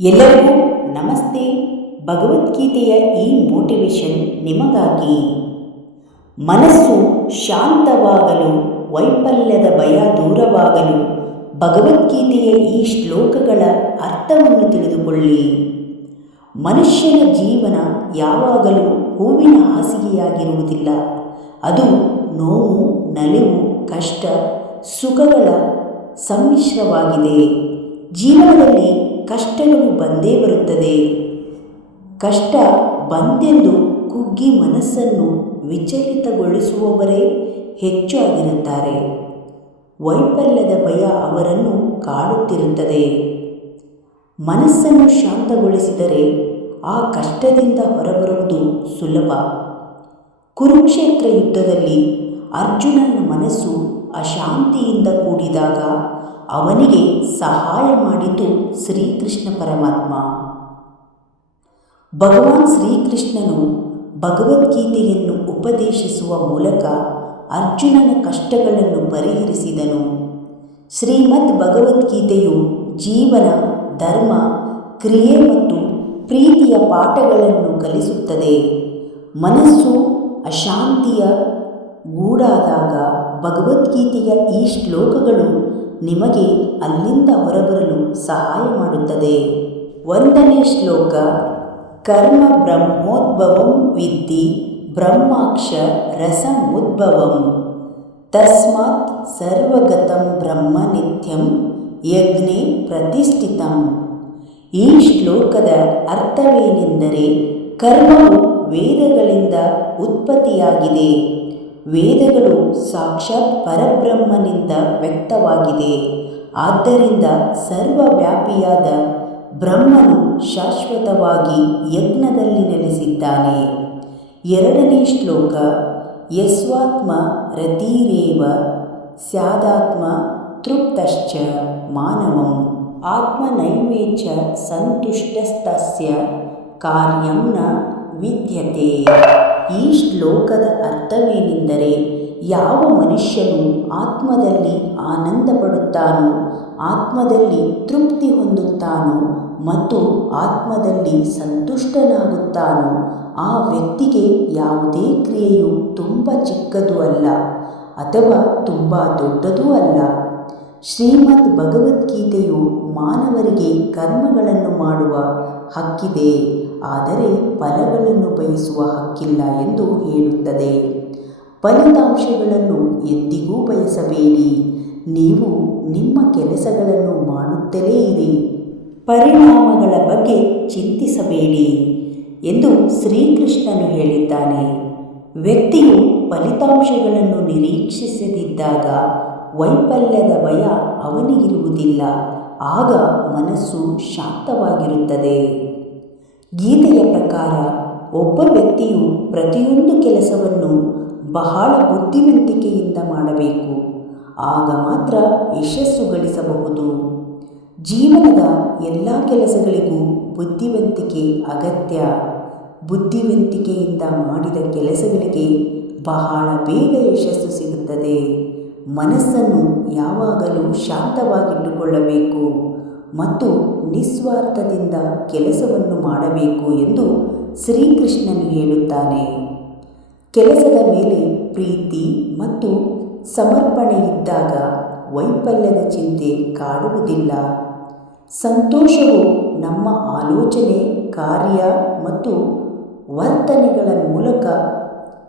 ಎಲ್ಲರಿಗೂ ನಮಸ್ತೆ. ಭಗವದ್ಗೀತೆಯ ಈ ಮೋಟಿವೇಶನ್ ನಿಮಗಾಗಿ. ಮನಸ್ಸು ಶಾಂತವಾಗಲು, ವೈಫಲ್ಯದ ಭಯ ದೂರವಾಗಲು, ಭಗವದ್ಗೀತೆಯ ಈ ಶ್ಲೋಕಗಳ ಅರ್ಥವನ್ನು ತಿಳಿದುಕೊಳ್ಳಿ. ಮನುಷ್ಯನ ಜೀವನ ಯಾವಾಗಲೂ ಹೂವಿನ ಹಾಸಿಗೆಯಾಗಿರುವುದಿಲ್ಲ. ಅದು ನೋವು, ನಲಿವು, ಕಷ್ಟ, ಸುಖಗಳ ಸಮ್ಮಿಶ್ರವಾಗಿದೆ. ಜೀವನದಲ್ಲಿ ಕಷ್ಟಗಳು ಬಂದೇ ಬರುತ್ತದೆ. ಕಷ್ಟ ಬಂದೆಂದು ಕುಗ್ಗಿ ಮನಸ್ಸನ್ನು ವಿಚಲಿತಗೊಳಿಸುವವರೇ ಹೆಚ್ಚು ಆಗಿರುತ್ತಾರೆ. ವೈಫಲ್ಯದ ಭಯ ಅವರನ್ನು ಕಾಡುತ್ತಿರುತ್ತದೆ. ಮನಸ್ಸನ್ನು ಶಾಂತಗೊಳಿಸಿದರೆ ಆ ಕಷ್ಟದಿಂದ ಹೊರಬರುವುದು ಸುಲಭ. ಕುರುಕ್ಷೇತ್ರ ಯುದ್ಧದಲ್ಲಿ ಅರ್ಜುನನ ಮನಸ್ಸು ಅಶಾಂತಿಯಿಂದ ಕೂಡಿದಾಗ ಅವನಿಗೆ ಸಹಾಯ ಮಾಡಿದ್ದು ಶ್ರೀಕೃಷ್ಣ ಪರಮಾತ್ಮ. ಭಗವಾನ್ ಶ್ರೀಕೃಷ್ಣನು ಭಗವದ್ಗೀತೆಯನ್ನು ಉಪದೇಶಿಸುವ ಮೂಲಕ ಅರ್ಜುನನ ಕಷ್ಟಗಳನ್ನು ಪರಿಹರಿಸಿದನು. ಶ್ರೀಮದ್ ಭಗವದ್ಗೀತೆಯು ಜೀವನ, ಧರ್ಮ, ಕ್ರಿಯೆ ಮತ್ತು ಪ್ರೀತಿಯ ಪಾಠಗಳನ್ನು ಕಲಿಸುತ್ತದೆ. ಮನಸ್ಸು ಅಶಾಂತಿಯ ಗೂಡಾದಾಗ ಭಗವದ್ಗೀತೆಯ ಈ ಶ್ಲೋಕಗಳು ನಿಮಗೆ ಅಲ್ಲಿಂದ ಹೊರಬರಲು ಸಹಾಯ ಮಾಡುತ್ತದೆ. ಒಂದನೇ ಶ್ಲೋಕ, ಕರ್ಮ ಬ್ರಹ್ಮೋದ್ಭವಂ ವಿದ್ಧಿ ಬ್ರಹ್ಮಾಕ್ಷ ರಸಮುದ್ಭವಂ. ತಸ್ಮಾತ್ ಸರ್ವಗತಂ ಬ್ರಹ್ಮ ನಿತ್ಯಂ ಯಜ್ಞೆ ಪ್ರತಿಷ್ಠಿತಂ. ಈ ಶ್ಲೋಕದ ಅರ್ಥವೇನೆಂದರೆ ಕರ್ಮವು ವೇದಗಳಿಂದ ಉತ್ಪತ್ತಿಯಾಗಿದೆ. ವೇದಗಳು ಸಾಕ್ಷಾತ್ ಪರಬ್ರಹ್ಮನಿಂದ ವ್ಯಕ್ತವಾಗಿದೆ. ಆದ್ದರಿಂದ ಸರ್ವವ್ಯಾಪಿಯಾದ ಬ್ರಹ್ಮನು ಶಾಶ್ವತವಾಗಿ ಯಜ್ಞದಲ್ಲಿ ನೆಲೆಸಿದ್ದಾನೆ. ಎರಡನೇ ಶ್ಲೋಕ, ಯಸ್ವಾತ್ಮ ರತೀರೇವ ಸ್ಯಾದಾತ್ಮ ತೃಪ್ತಶ್ಚ ಮಾನವಂ ಆತ್ಮನೈವೇಚ ಸಂತುಷ್ಟಸ್ತಸ್ಯ ಕಾರ್ಯಂ ನ ವಿದ್ಯತೆ. ಈ ಶ್ಲೋಕದ ಅರ್ಥವೇನೆಂದರೆ ಯಾವ ಮನುಷ್ಯನು ಆತ್ಮದಲ್ಲಿ ಆನಂದ ಪಡುತ್ತಾನೋ ಆತ್ಮದಲ್ಲಿ ತೃಪ್ತಿ ಹೊಂದುತ್ತಾನೋ ಮತ್ತು ಆತ್ಮದಲ್ಲಿ ಸಂತುಷ್ಟನಾಗುತ್ತಾನೋ, ಆ ವ್ಯಕ್ತಿಗೆ ಯಾವುದೇ ಕ್ರಿಯೆಯು ತುಂಬ ಚಿಕ್ಕದು ಅಲ್ಲ ಅಥವಾ ತುಂಬ ದೊಡ್ಡದೂ ಅಲ್ಲ. ಶ್ರೀಮದ್ ಭಗವದ್ಗೀತೆಯು ಮಾನವರಿಗೆ ಕರ್ಮಗಳನ್ನು ಮಾಡುವ ಹಕ್ಕಿದೆ. ಆದರೆ ಫಲಗಳನ್ನು ಬಯಸುವ ಹಕ್ಕಿಲ್ಲ ಎಂದು ಹೇಳುತ್ತದೆ. ಫಲಿತಾಂಶಗಳನ್ನು ಎಂದಿಗೂ ಬಯಸಬೇಡಿ. ನೀವು ನಿಮ್ಮ ಕೆಲಸಗಳನ್ನು ಮಾಡುತ್ತಲೇ ಇರಿ. ಪರಿಣಾಮಗಳ ಬಗ್ಗೆ ಚಿಂತಿಸಬೇಡಿ ಎಂದು ಶ್ರೀಕೃಷ್ಣನು ಹೇಳಿದ್ದಾನೆ. ವ್ಯಕ್ತಿಯು ಫಲಿತಾಂಶಗಳನ್ನು ನಿರೀಕ್ಷಿಸದಿದ್ದಾಗ ವೈಫಲ್ಯದ ಭಯ ಅವನಿಗಿರುವುದಿಲ್ಲ. ಆಗ ಮನಸ್ಸು ಶಾಂತವಾಗಿರುತ್ತದೆ. ಗೀತೆಯ ಪ್ರಕಾರ ಒಬ್ಬ ವ್ಯಕ್ತಿಯು ಪ್ರತಿಯೊಂದು ಕೆಲಸವನ್ನು ಬಹಳ ಬುದ್ಧಿವಂತಿಕೆಯಿಂದ ಮಾಡಬೇಕು. ಆಗ ಮಾತ್ರ ಯಶಸ್ಸು ಗಳಿಸಬಹುದು. ಜೀವನದ ಎಲ್ಲ ಕೆಲಸಗಳಿಗೂ ಬುದ್ಧಿವಂತಿಕೆ ಅಗತ್ಯ. ಬುದ್ಧಿವಂತಿಕೆಯಿಂದ ಮಾಡಿದ ಕೆಲಸಗಳಿಗೆ ಬಹಳ ಬೇಗ ಯಶಸ್ಸು ಸಿಗುತ್ತದೆ. ಮನಸ್ಸನ್ನು ಯಾವಾಗಲೂ ಶಾಂತವಾಗಿಟ್ಟುಕೊಳ್ಳಬೇಕು. ಮತ್ತು ನಿಸ್ವಾರ್ಥದಿಂದ ಕೆಲಸವನ್ನು ಮಾಡಬೇಕು ಎಂದು ಶ್ರೀಕೃಷ್ಣನು ಹೇಳುತ್ತಾನೆ. ಕೆಲಸದ ಮೇಲೆ ಪ್ರೀತಿ ಮತ್ತು ಸಮರ್ಪಣೆ ಇದ್ದಾಗ ವೈಫಲ್ಯದ ಚಿಂತೆ ಕಾಡುವುದಿಲ್ಲ. ಸಂತೋಷವು ನಮ್ಮ ಆಲೋಚನೆ, ಕಾರ್ಯ ಮತ್ತು ವರ್ತನೆಗಳ ಮೂಲಕ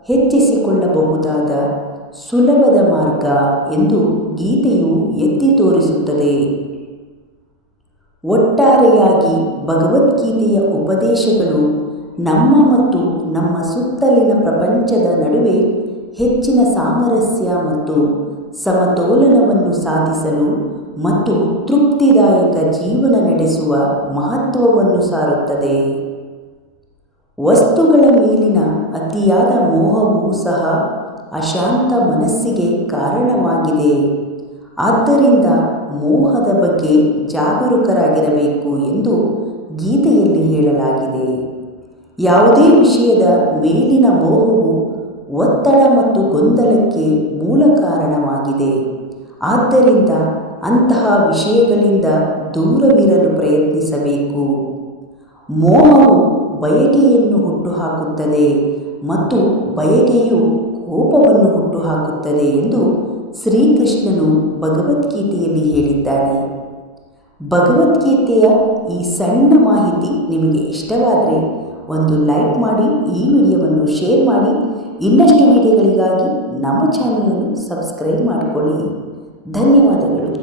ಹೆಚ್ಚಿಸಿಕೊಳ್ಳಬಹುದಾದ ಸುಲಭದ ಮಾರ್ಗ ಎಂದು ಗೀತೆಯು ಎತ್ತಿ ತೋರಿಸುತ್ತದೆ. ಒಟ್ಟಾರೆಯಾಗಿ ಭಗವದ್ಗೀತೆಯ ಉಪದೇಶಗಳು ನಮ್ಮ ಮತ್ತು ನಮ್ಮ ಸುತ್ತಲಿನ ಪ್ರಪಂಚದ ನಡುವೆ ಹೆಚ್ಚಿನ ಸಾಮರಸ್ಯ ಮತ್ತು ಸಮತೋಲನವನ್ನು ಸಾಧಿಸಲು ಮತ್ತು ತೃಪ್ತಿದಾಯಕ ಜೀವನ ನಡೆಸುವ ಮಹತ್ವವನ್ನು ಸಾರುತ್ತದೆ. ವಸ್ತುಗಳ ಮೇಲಿನ ಅತಿಯಾದ ಮೋಹವೂ ಸಹ ಅಶಾಂತ ಮನಸ್ಸಿಗೆ ಕಾರಣವಾಗಿದೆ. ಆದ್ದರಿಂದ ಮೋಹದ ಬಗ್ಗೆ ಜಾಗರೂಕರಾಗಿರಬೇಕು ಎಂದು ಗೀತೆಯಲ್ಲಿ ಹೇಳಲಾಗಿದೆ. ಯಾವುದೇ ವಿಷಯದ ಮೇಲಿನ ಮೋಹವು ಒತ್ತಡ ಮತ್ತು ಗೊಂದಲಕ್ಕೆ ಮೂಲ ಕಾರಣವಾಗಿದೆ. ಆದ್ದರಿಂದ ಅಂತಹ ವಿಷಯಗಳಿಂದ ದೂರವಿರಲು ಪ್ರಯತ್ನಿಸಬೇಕು. ಮೋಹವು ಬಯಕೆಯನ್ನು ಹುಟ್ಟುಹಾಕುತ್ತದೆ ಮತ್ತು ಬಯಕೆಯು ಕೋಪವನ್ನು ಹುಟ್ಟುಹಾಕುತ್ತದೆ ಎಂದು ಶ್ರೀಕೃಷ್ಣನು ಭಗವದ್ಗೀತೆಯಲ್ಲಿ ಹೇಳಿದ್ದಾನೆ. ಭಗವದ್ಗೀತೆಯ ಈ ಸಣ್ಣ ಮಾಹಿತಿ ನಿಮಗೆ ಇಷ್ಟವಾದರೆ ಒಂದು ಲೈಕ್ ಮಾಡಿ, ಈ ವಿಡಿಯೋವನ್ನು ಶೇರ್ ಮಾಡಿ, ಇನ್ನಷ್ಟು ವಿಡಿಯೋಗಳಿಗಾಗಿ ನಮ್ಮ ಚಾನಲನ್ನು ಸಬ್ಸ್ಕ್ರೈಬ್ ಮಾಡಿಕೊಳ್ಳಿ. ಧನ್ಯವಾದಗಳು.